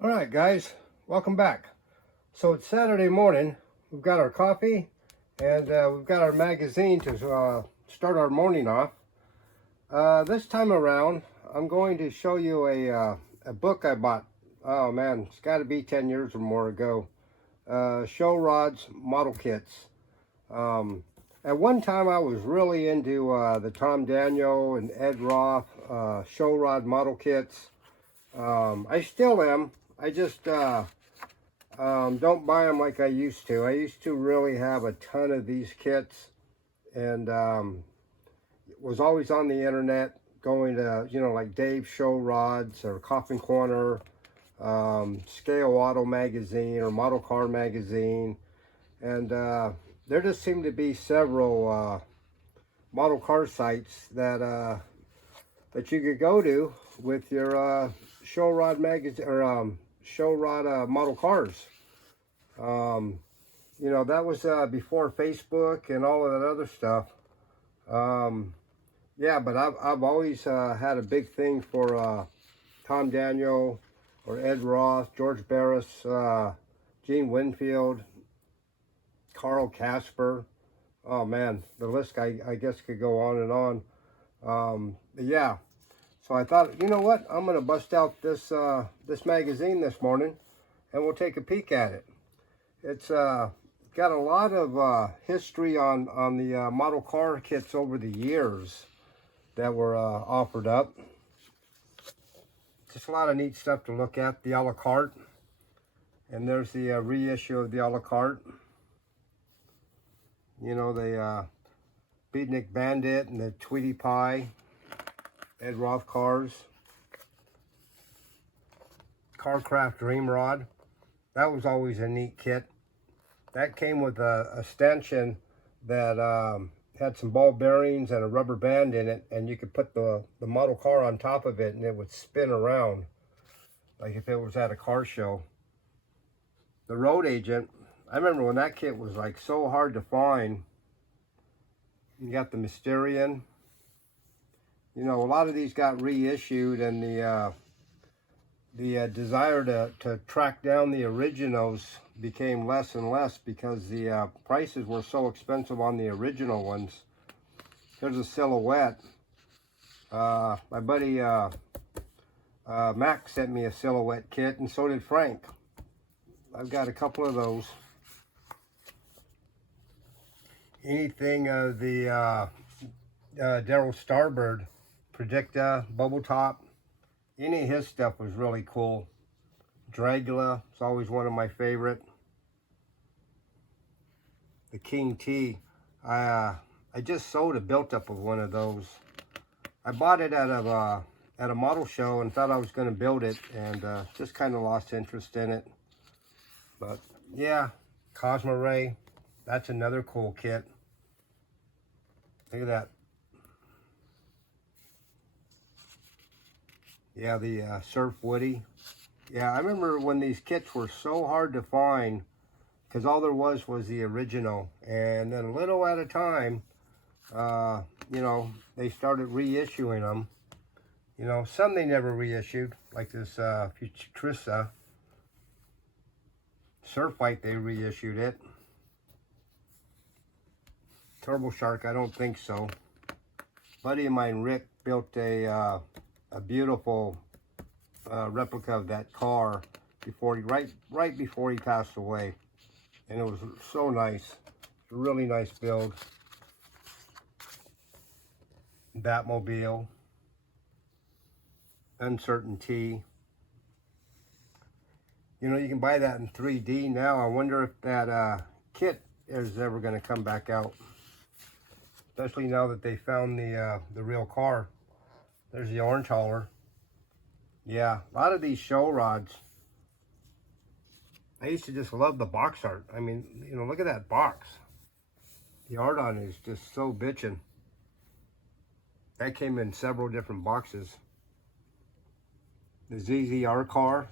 All right, guys, welcome back. So it's Saturday morning. We've got our coffee and we've got our magazine to start our morning off. This time around, I'm going to show you a book I bought. Oh man, it's got to be 10 years or more ago. Show Rods Model Kits. At one time, I was really into the Tom Daniel and Ed Roth Show Rod Model Kits. I still am. I just don't buy them like I used to. I used to really have a ton of these kits, and was always on the internet going to, like Dave's Show Rods or Coffin Corner, Scale Auto Magazine or Model Car Magazine. And there just seemed to be several model car sites that you could go to with your show rod magazine or show rod model cars. That was before Facebook and all of that other stuff. Yeah, but I've always had a big thing for Tom Daniel or Ed Roth, George Barris, Gene Winfield, Carl Casper. Oh man, the list I guess could go on and on. But yeah, so I thought, you know what? I'm gonna bust out this this magazine this morning, and we'll take a peek at it. It's got a lot of history on the model car kits over the years that were offered up. Just a lot of neat stuff to look at. The a la carte, and there's the reissue of the a la carte. You know, the Beatnik Bandit and the Tweety Pie, Ed Roth cars. Carcraft Dream Rod. That was always a neat kit. That came with a stanchion that had some ball bearings and a rubber band in it, and you could put the model car on top of it and it would spin around like if it was at a car show. The Road Agent, I remember when that kit was like so hard to find. You got the Mysterian. You know, a lot of these got reissued, and the desire to track down the originals became less and less because the prices were so expensive on the original ones. Here's a Silhouette. My buddy Mac sent me a Silhouette kit, and so did Frank. I've got a couple of those. Anything of the Daryl Starbird, Predicta, Bubble Top, any of his stuff was really cool. Dragula is always one of my favorite. The King T, I just sold a built-up of one of those. I bought it at a model show and thought I was going to build it, and just kind of lost interest in it. But yeah, Cosmo Ray, that's another cool kit. Look at that. Yeah, the Surf Woody. Yeah, I remember when these kits were so hard to find because all there was the original. And then little at a time, they started reissuing them. You know, some they never reissued, like this Futurista. Surf White, they reissued it. Turbo Shark, I don't think so. Buddy of mine, Rick, built a beautiful replica of that car before right before he passed away, and it was so nice. It's a really nice build. Batmobile, Uncertainty. You know, you can buy that in 3D now. I wonder if that kit is ever going to come back out, especially now that they found the real car. There's the orange hauler. Yeah, a lot of these show rods. I used to just love the box art. I mean, you know, look at that box. The art on it is just so bitchin'. That came in several different boxes. The ZZR car.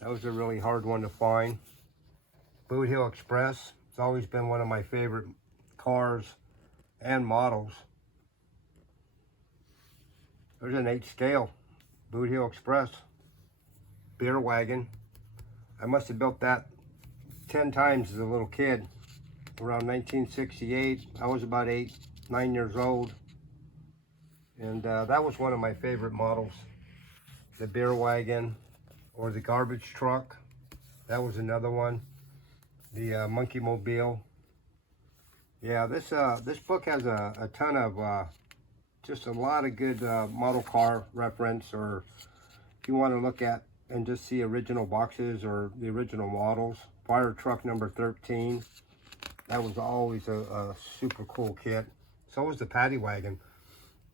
That was a really hard one to find. Boot Hill Express. It's always been one of my favorite cars and models. There's an 8 scale Boot Hill Express. beer wagon. I must have built that 10 times as a little kid. Around 1968, I was about 8, 9 years old. And that was one of my favorite models. The beer wagon or the garbage truck. That was another one. The monkey mobile. Yeah, this book has a ton of just a lot of good model car reference, or if you want to look at and just see original boxes or the original models. Fire truck number 13. That was always a super cool kit. So was the paddy wagon.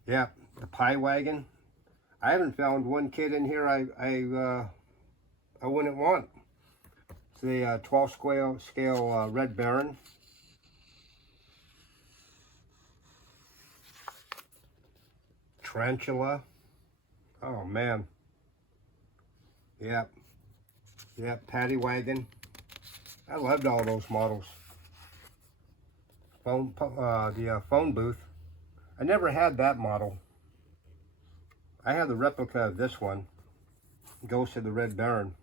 Yeah, the pie wagon. I haven't found one kit in here I wouldn't want. It's the 12 scale Red Baron. Tarantula. Oh man. Yep. Yep, paddy wagon. I loved all those models. The phone booth. I never had that model. I have the replica of this one. Ghost of the Red Baron.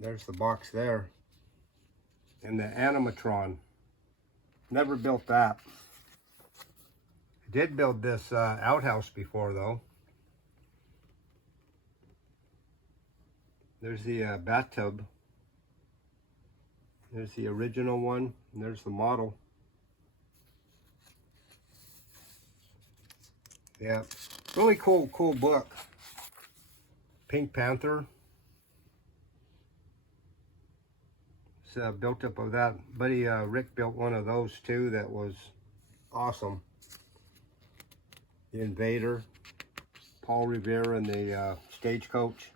There's the box there. And the animatron. Never built that. I did build this outhouse before though. There's the bathtub. There's the original one, and there's the model. Yeah, really cool book. Pink Panther. It's built up of that. Buddy Rick built one of those too that was awesome. The Invader. Paul Revere and the Stagecoach.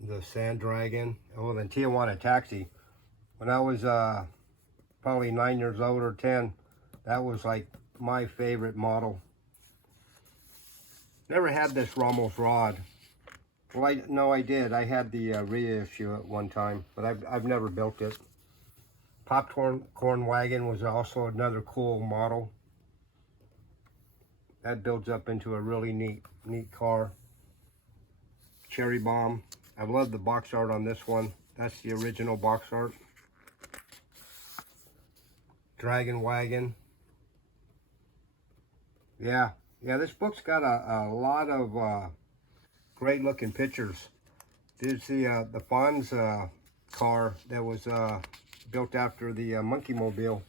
The Sand Dragon. Oh, then Tijuana Taxi. When I was probably 9 years old or 10, that was like my favorite model. Never had this Rommel's Rod. Well, no, I did. I had the reissue at one time, but I've never built it. Popcorn Wagon was also another cool model. That builds up into a really neat car. Cherry Bomb. I love the box art on this one. That's the original box art. Dragon Wagon. Yeah, this book's got a lot of great looking pictures. There's the Fonz car that was built after the monkey mobile.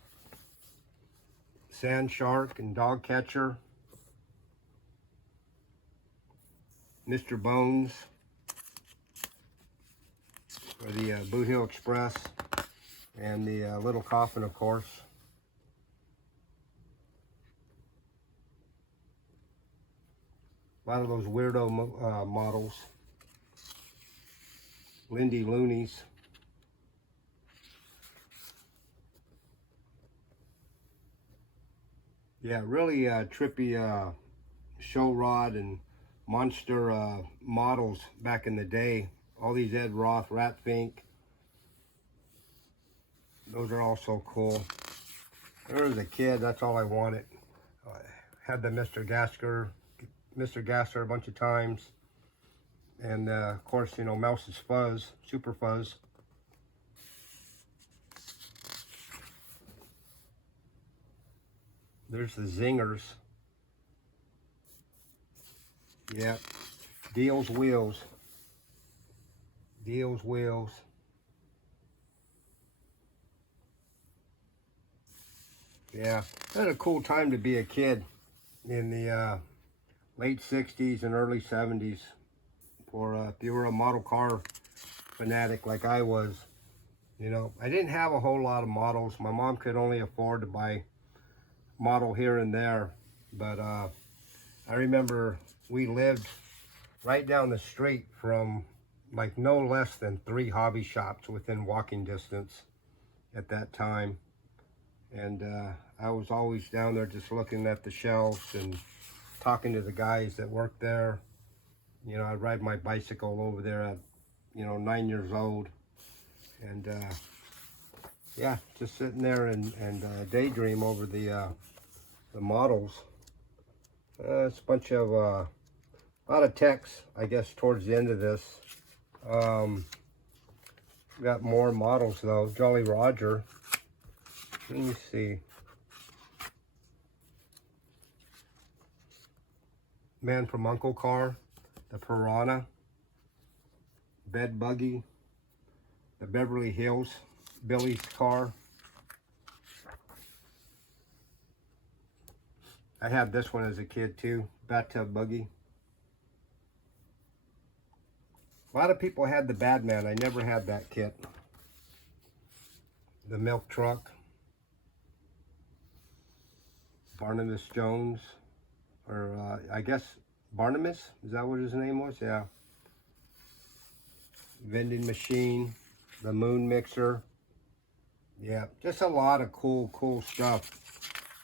Sand Shark and Dog Catcher. Mr. Bones. Or the Boot Hill Express. And the Little Coffin, of course. A lot of those weirdo models. Lindy Loonies. Yeah, really trippy show rod and monster models back in the day. All these Ed Roth, Rat Fink. Those are all so cool. There was a kid, that's all I wanted. I had the Mr. Gasser a bunch of times. And of course, you know, Mouse's Fuzz, Super Fuzz. There's the Zingers. Yep. Deal's Wheels. Deal's Wheels. Yeah, had a cool time to be a kid in the late 60s and early 70s. For if you were a model car fanatic like I was, you know, I didn't have a whole lot of models. My mom could only afford to buy model here and there. But I remember we lived right down the street from like no less than 3 hobby shops within walking distance at that time. And I was always down there just looking at the shelves and talking to the guys that worked there. You know, I'd ride my bicycle over there at, you know, 9 years old. And yeah, just sitting there and daydream over the models. It's a bunch of, a lot of text, I guess, towards the end of this. Got more models though. Jolly Roger. Let me see. Man from Uncle Car. The Piranha. Bed Buggy. The Beverly Hills. Billy's Car. I had this one as a kid too. Bathtub Buggy. A lot of people had the Badman. I never had that kit. The Milk Truck. Barnabas Jones. Or I guess Barnabas? Is that what his name was? Yeah. Vending Machine. The Moon Mixer. Yeah, just a lot of cool stuff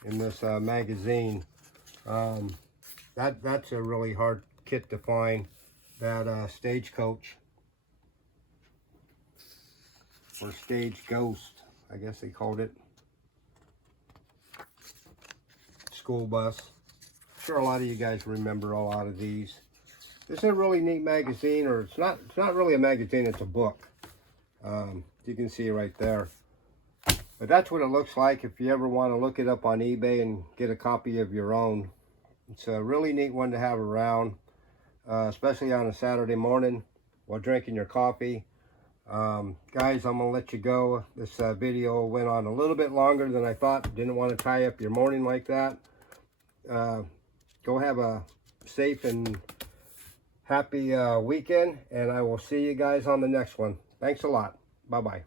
in this magazine. That's a really hard kit to find. That Stagecoach, or Stage Ghost, I guess they called it. School bus. I'm sure a lot of you guys remember a lot of these. This is a really neat magazine, or it's not really a magazine, it's a book. You can see right there. But that's what it looks like if you ever want to look it up on eBay and get a copy of your own. It's a really neat one to have around. Especially on a Saturday morning while drinking your coffee. Guys, I'm gonna let you go. This video went on a little bit longer than I thought. Didn't want to tie up your morning like that. Go have a safe and happy weekend, and I will see you guys on the next one. Thanks a lot. Bye bye.